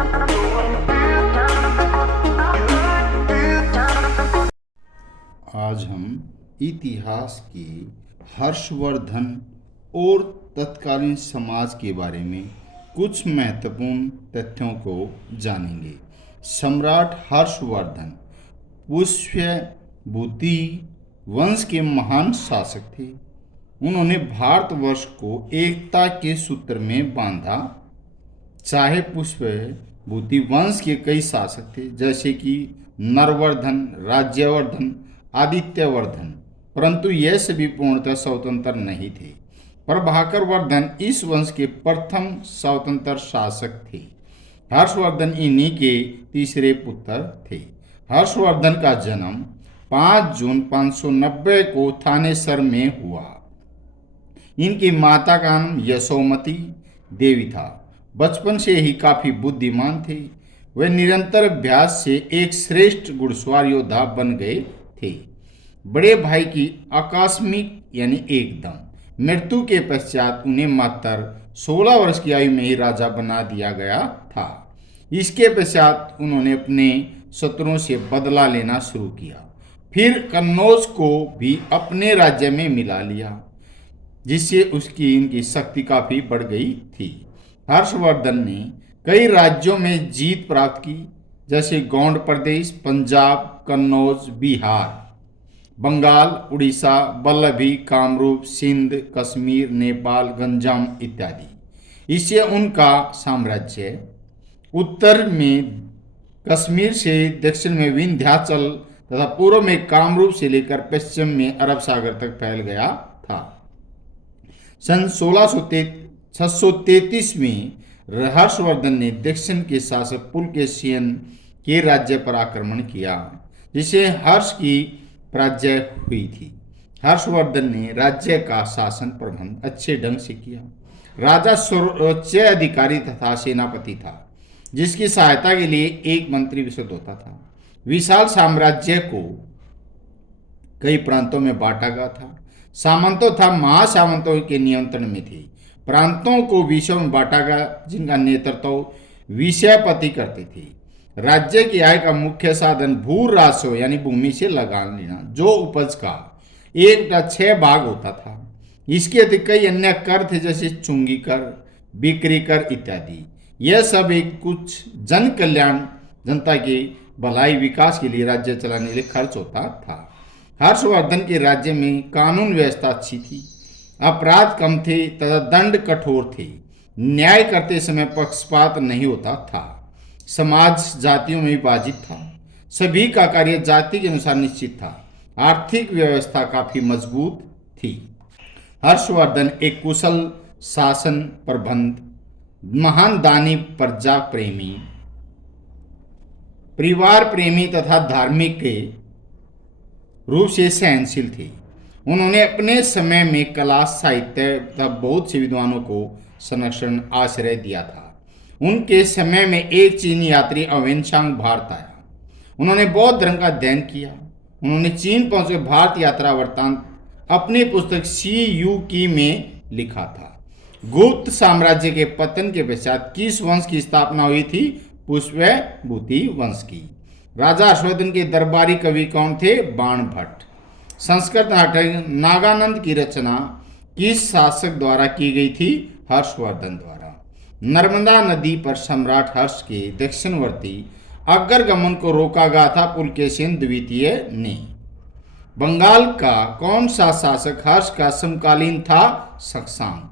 आज हम इतिहास के हर्षवर्धन और तत्कालीन समाज के बारे में कुछ महत्वपूर्ण तथ्यों को जानेंगे। सम्राट हर्षवर्धन पुष्यभूति वंश के महान शासक थे। उन्होंने भारतवर्ष को एकता के सूत्र में बांधा। चाहे पुष्यभूति वंश के कई शासक थे, जैसे कि नरवर्धन, राज्यवर्धन, आदित्यवर्धन, परंतु ये सभी पूर्णतः स्वतंत्र नहीं थे। प्रभाकर वर्धन इस वंश के प्रथम स्वतंत्र शासक थे। हर्षवर्धन इन्हीं के तीसरे पुत्र थे। हर्षवर्धन का जन्म 5 जून 590 को थानेसर में हुआ। इनकी माता का नाम यशोमती देवी था। बचपन से ही काफी बुद्धिमान थे। वे निरंतर अभ्यास से एक श्रेष्ठ घुड़सवार योद्धा बन गए थे। बड़े भाई की आकस्मिक यानी एकदम मृत्यु के पश्चात उन्हें मात्र 16 वर्ष की आयु में ही राजा बना दिया गया था। इसके पश्चात उन्होंने अपने शत्रुओं से बदला लेना शुरू किया। फिर कन्नौज को भी अपने राज्य में मिला लिया, जिससे इनकी शक्ति काफी बढ़ गई थी। हर्षवर्धन ने कई राज्यों में जीत प्राप्त की, जैसे गौंड प्रदेश, पंजाब, कन्नौज, बिहार, बंगाल, उड़ीसा, वल्लभी, कामरूप, सिंध, कश्मीर, नेपाल, गंजाम इत्यादि। इससे उनका साम्राज्य उत्तर में कश्मीर से दक्षिण में विंध्याचल तथा पूर्व में कामरूप से लेकर पश्चिम में अरब सागर तक फैल गया था। सन 633 में हर्षवर्धन ने दक्षिण के शासक पुलकेशियन के राज्य पर आक्रमण किया, जिसे हर्ष की पराजय हुई थी। हर्षवर्धन ने राज्य का शासन प्रबंध अच्छे ढंग से किया। राजा सर्वोच्च अधिकारी तथा सेनापति था, जिसकी सहायता के लिए एक मंत्री विशुद्ध होता था। विशाल साम्राज्य को कई प्रांतों में बांटा गया था। सामंतों तथा महासामंतों के नियंत्रण में थे। प्रांतों को विषयों में बांटा गया, जिनका नेतृत्व विषयपति करते थे। राज्य की आय का मुख्य साधन भू राजस्व यानी भूमि से लगान लेना, जो उपज का 1/6 भाग होता था। इसके अतिरिक्त कई अन्य कर थे, जैसे चुंगी कर, बिक्री कर इत्यादि। यह सब एक कुछ जन कल्याण, जनता की भलाई, विकास के लिए राज्य चलाने के लिए खर्च होता था। हर्षवर्धन के राज्य में कानून व्यवस्था अच्छी थी, अपराध कम थे तथा दंड कठोर थे। न्याय करते समय पक्षपात नहीं होता था। समाज जातियों में विभाजित था। सभी का कार्य जाति के अनुसार निश्चित था। आर्थिक व्यवस्था काफी मजबूत थी। हर्षवर्धन एक कुशल शासन प्रबंध, महान दानी, प्रजा प्रेमी, परिवार प्रेमी तथा धार्मिक के रूप से सहनशील थे। उन्होंने अपने समय में कला, साहित्य तथा बहुत से विद्वानों को संरक्षण आश्रय दिया था। उनके समय में एक चीनी यात्री अवेनशांग भारत आया। उन्होंने बौद्ध धर्म का अध्ययन किया। उन्होंने चीन पहुंचे भारत यात्रा वृत्तांत अपनी पुस्तक सी यू की में लिखा था। गुप्त साम्राज्य के पतन के पश्चात किस वंश की स्थापना हुई थी? पुष्यभूति वंश की। राजा हर्षवर्धन के दरबारी कवि कौन थे? बाण भट्ट। संस्कृत नाटक नागानंद की रचना किस शासक द्वारा की गई थी? हर्षवर्धन द्वारा। नर्मदा नदी पर सम्राट हर्ष के दक्षिणवर्ती अग्रगमन को रोका गया था पुलकेशिन द्वितीय ने। बंगाल का कौन सा शासक हर्ष का समकालीन था? सक्सांग।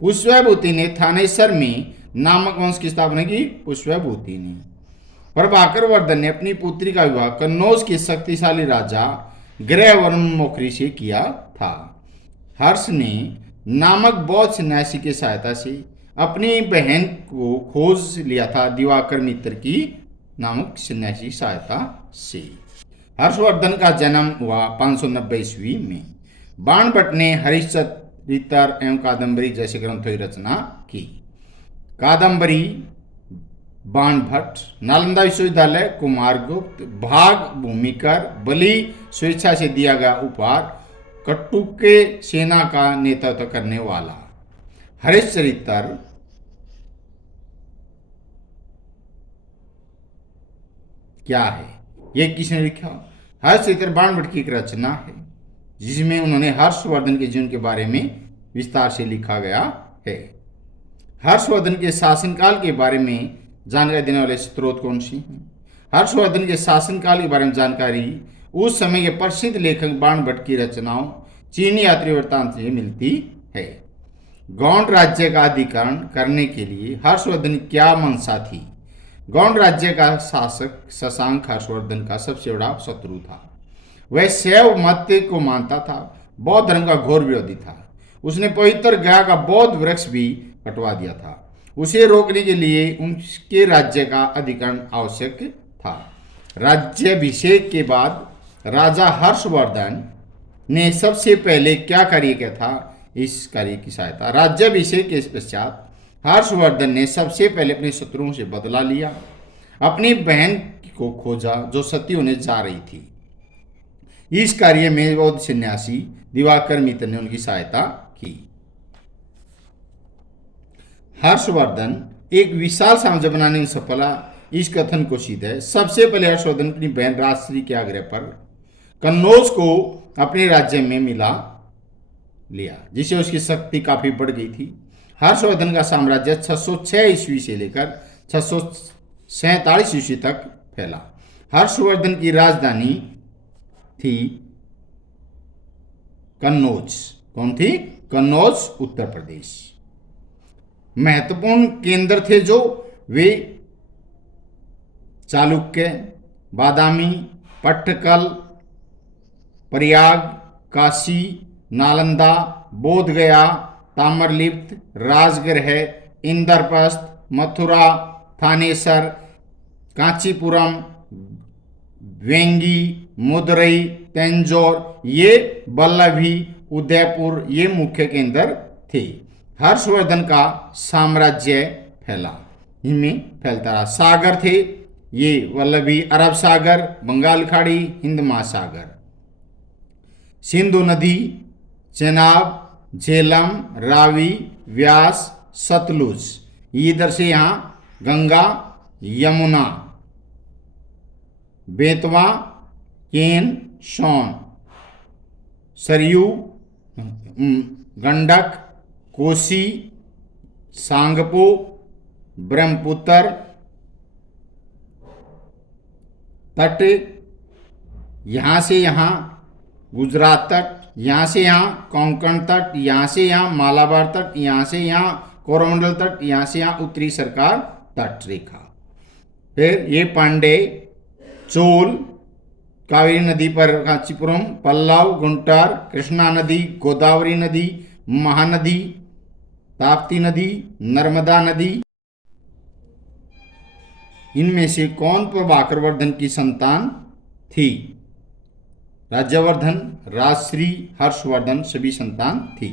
पुष्यभूति ने थानेसर में नामक वंश की स्थापना की। पुष्यभूति ने। प्रभाकर वर्धन ने अपनी पुत्री का विवाह कन्नौज के शक्तिशाली राजा ग्रहवर्मन मोखरी से किया था। हर्ष ने नामक बौद्ध सन्यासी की सहायता से अपनी बहन को खोज लिया था, दिवाकर मित्र की नामक सन्यासी सहायता से। हर्षवर्धन का जन्म हुआ 590 ईस्वी में। बाण भट्ट ने हरिश्चरित्र एवं कादम्बरी जैसे ग्रंथों की रचना की। कादम्बरी बाण भट्ट, नालंदा विश्वविद्यालय, कुमारगुप्त, भाग भूमिकर, बलि, स्वेच्छा से दिया गया उपहार, कटुके सेना का नेतृत्व करने वाला। हरिश्चरित्र क्या है? यह किसने लिखा? हर्षचंद्र बाणभट्ट की रचना है, जिसमें उन्होंने हर्षवर्धन के जीवन के बारे में विस्तार से लिखा गया है। हर्षवर्धन के शासनकाल के बारे में जानकारी देने वाले स्रोत कौन सी हैं? हर्षवर्धन के शासनकाल के बारे में जानकारी उस समय के प्रसिद्ध लेखक बाणभट्ट की रचनाओं चीनी यात्री वृत्तांत से मिलती है। गौंड राज्य का अधिकरण करने के लिए हर्षवर्धन की क्या मंशा थी? गौंड राज्य का शासक शशांक हर्षवर्धन का सबसे बड़ा शत्रु था। वह शैव मत को मानता था, बौद्ध धर्म का घोर विरोधी था। उसने पवित्र गया का बौद्ध वृक्ष भी कटवा दिया था। उसे रोकने के लिए उनके राज्य का अधिकरण आवश्यक था। राज्याभिषेक के बाद राजा हर्षवर्धन ने सबसे पहले क्या कार्य किया था? इस कार्य की सहायता। राज्याभिषेक के पश्चात हर्षवर्धन ने सबसे पहले अपने शत्रुओं से बदला लिया, अपनी बहन को खोजा जो सती होने जा रही थी। इस कार्य में बौद्ध सन्यासी दिवाकर मित्र ने उनकी सहायता की। हर्षवर्धन एक विशाल साम्राज्य बनाने में सफल, इस कथन को सिद्ध है। सबसे पहले हर्षवर्धन अपनी बहन राजश्री के आग्रह पर कन्नौज को अपने राज्य में मिला लिया, जिससे उसकी शक्ति काफी बढ़ गई थी। हर्षवर्धन का साम्राज्य 606 ईस्वी से लेकर 647 ईस्वी तक फैला। हर्षवर्धन की राजधानी थी कन्नौज। कौन थी? कन्नौज, उत्तर प्रदेश। महत्वपूर्ण केंद्र थे जो वे चालुक्य, बादामी, पट्टकल, प्रयाग, काशी, नालंदा, बोधगया, ताम्रलिप्त, राजगृह, इंद्रप्रस्थ, मथुरा, थानेसर, कांचीपुरम, वेंगी, मदुरई, तंजौर, ये वल्लभी, उदयपुर, ये मुख्य केंद्र थे। हर्षवर्धन का साम्राज्य फैला, इनमें फैलता रहा। सागर थे ये वल्लभी, अरब सागर, बंगाल खाड़ी, हिंद महासागर, सिंधु नदी, चेनाब, झेलम, रावी, व्यास, सतलुज, इधर से यहाँ गंगा, यमुना, बेतवा, केन, सोन, सरयू, गंडक, कोसी, सांगपो, ब्रह्मपुत्र तट, यहाँ से यहाँ गुजरात तट, यहाँ से यहाँ कोंकण तट, यहाँ से यहाँ मालाबार तट, यहाँ से यहाँ कोरोमंडल तट, यहाँ से यहाँ उत्तरी सरकार तट रेखा। फिर ये पांडे, चोल, कावेरी नदी पर कांचीपुरम, पल्लव, गुंटार, कृष्णा नदी, गोदावरी नदी, महानदी, ताप्ती नदी, नर्मदा नदी। इनमें से कौन प्रभाकरवर्धन की संतान थी? राज्यवर्धन, राजश्री, हर्षवर्धन सभी संतान थी।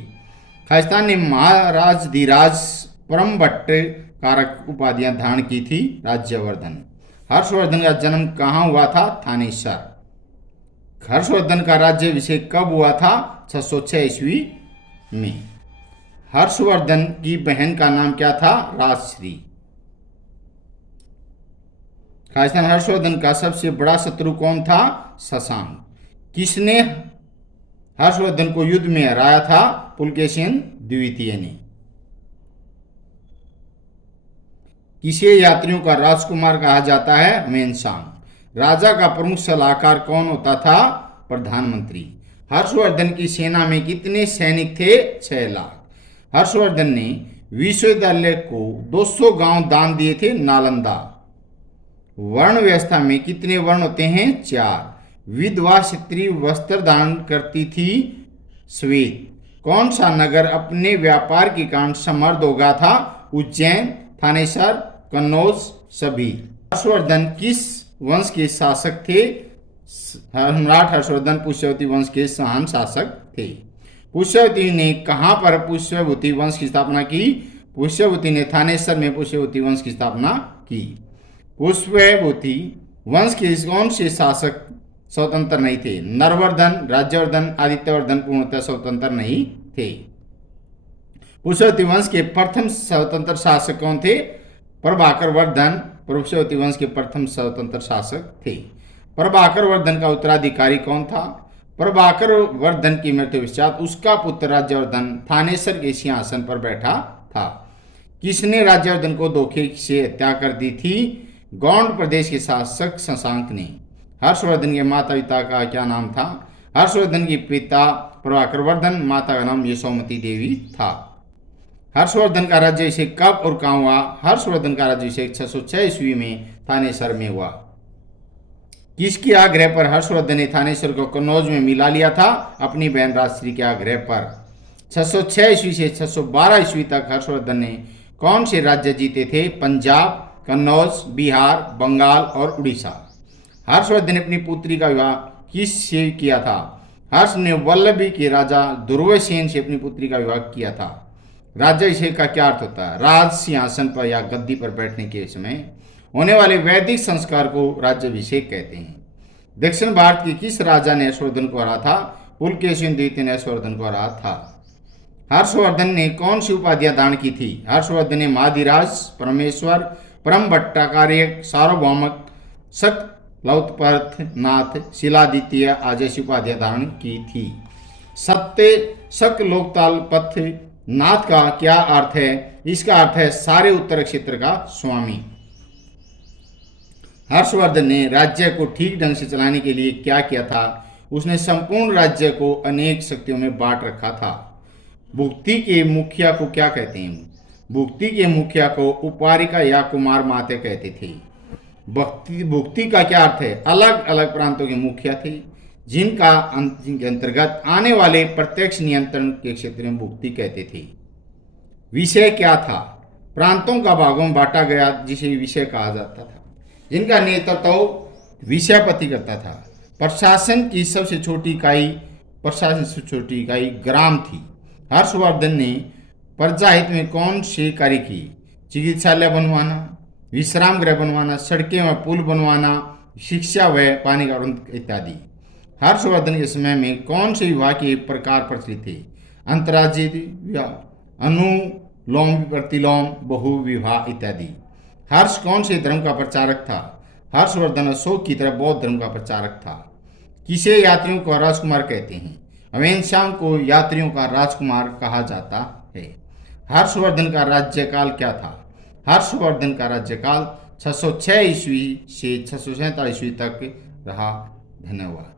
खालिस्तान ने महाराज धीराज परमभट्ट कारक उपाधियां धारण की थी। राज्यवर्धन। हर्षवर्धन का जन्म कहाँ हुआ था? थानेसर। हर्षवर्धन का राज्याभिषेक कब हुआ था? 606 ईस्वी में। हर्षवर्धन की बहन का नाम क्या था? राजश्री। खालिस्तान हर्षवर्धन का सबसे बड़ा शत्रु कौन था? शशांक। किसने हर्षवर्धन को युद्ध में हराया था? पुलकेशिन द्वितीय ने। किसे यात्रियों का राजकुमार कहा जाता है? ह्वेनसांग। राजा का प्रमुख सलाहकार कौन होता था? प्रधानमंत्री। हर्षवर्धन की सेना में कितने सैनिक थे? 6 लाख। हर्षवर्धन ने विश्वविद्यालय को 200 गांव दान दिए थे। नालंदा। वर्ण व्यवस्था में कितने वर्ण होते हैं? 4। विधवा स्त्री वस्त्र दान करती थी। श्वेत। कौन सा नगर अपने व्यापार के कारण समृद्ध हो गया था? उज्जैन, थानेसर, कन्नौज सभी। हर्षवर्धन किस वंश के शासक थे? सम्राट हर्षवर्धन पुष्यवती वंश के महान शासक थे। पुष्यवती ने कहाँ पर पुष्यवती वंश की स्थापना की? पुष्यवती ने थानेसर में पुष्यवती वंश की स्थापना की। पुष्यवती वंश के कौन से शासक स्वतंत्र नहीं थे? नरवर्धन, राज्यवर्धन, आदित्यवर्धन पूर्णतः स्वतंत्र नहीं थे। पुष्यवती वंश के प्रथम स्वतंत्र शासक कौन थे? प्रभाकर वर्धन पुरुषवती वंश के प्रथम स्वतंत्र शासक थे। प्रभाकर वर्धन का उत्तराधिकारी कौन था? प्रभाकर वर्धन की मृत्यु पश्चात उसका पुत्र राज्यवर्धन थानेसर के सिंहासन पर बैठा था। किसने राज्यवर्धन को धोखे से हत्या कर दी थी? गौंड प्रदेश के शासक शशांक ने। हर्षवर्धन के माता पिता का क्या नाम था? हर्षवर्धन के पिता प्रभाकर वर्धन, माता का नाम यशोमती देवी था। हर्षवर्धन का राज्याभिषेक कब और कहाँ हुआ? हर्षवर्धन का राज्याभिषेक 606 ईस्वी में थानेसर में हुआ। किसके आग्रह पर हर्षवर्धन ने थानेसर को कन्नौज में मिला लिया था? अपनी बहन राजश्री के आग्रह पर। 606 ईस्वी से 612 ईस्वी तक हर्षवर्धन ने कौन से राज्य जीते थे? पंजाब, कन्नौज, बिहार, बंगाल और उड़ीसा। हर्षवर्धन ने अपनी पुत्री का विवाह किससे किया था? हर्ष ने वल्लभी के राजा दुर्वसेन से अपनी पुत्री का विवाह किया था। राज्याभिषेक का क्या अर्थ होता है? राज सिंहासन पर या गद्दी पर बैठने के समय होने वाले वैदिक संस्कार को राज्याभिषेक कहते हैं। दक्षिण भारत के किस राजा ने हर्षवर्धन को हरा था? पुलकेशिन द्वितीय ने हर्षवर्धन को हरा था। हर्षवर्धन ने कौन सी उपाधियां दान की थी? हर्षवर्धन ने महाधिराज, परमेश्वर, परम भट्टाचार्य, सार्वभौमक, शक लौतपर्थ नाथ, शिलादित्य आज जैसी उपाधियां दान की थी। सत्य शक लोकताल पथ नाथ का क्या अर्थ है? इसका अर्थ है सारे उत्तर क्षेत्र का स्वामी। हर्षवर्धन ने राज्य को ठीक ढंग से चलाने के लिए क्या किया था? उसने संपूर्ण राज्य को अनेक शक्तियों में बांट रखा था। भुक्ति के मुखिया को क्या कहते हैं? भुक्ति के मुखिया को उपारिका या कुमार माते कहते थे। भुक्ति का क्या अर्थ है? अलग अलग प्रांतों के मुखिया थे जिनका अंतर्गत आने वाले प्रत्यक्ष नियंत्रण के क्षेत्र में भुक्ति कहते थे। विषय क्या था? प्रांतों का भागों में बांटा गया जिसे विषय कहा जाता था, जिनका नेतृत्व विषयपति करता था। प्रशासन की सबसे छोटी इकाई ग्राम थी। हर्षवर्धन ने प्रजाहित में कौन से कार्य किए? चिकित्सालय बनवाना, विश्राम गृह बनवाना, सड़कें व पुल बनवाना, शिक्षा व पानी का प्रबंध इत्यादि। हर्षवर्धन के समय में कौन से विवाह के प्रकार प्रचलित थे? अंतर्राज्यीय विवाह, अनुलोम प्रतिलोम, बहु विवाह इत्यादि। हर्ष कौन से धर्म का प्रचारक था? हर्षवर्धन अशोक की तरह बौद्ध धर्म का प्रचारक था। किसे यात्रियों को राजकुमार कहते हैं? अवेनशांग को यात्रियों का राजकुमार कहा जाता है। हर्षवर्धन का राज्यकाल क्या था? हर्षवर्धन का राज्यकाल 606 ईस्वी से 647 ईस्वी तक रहा। धन्यवाद।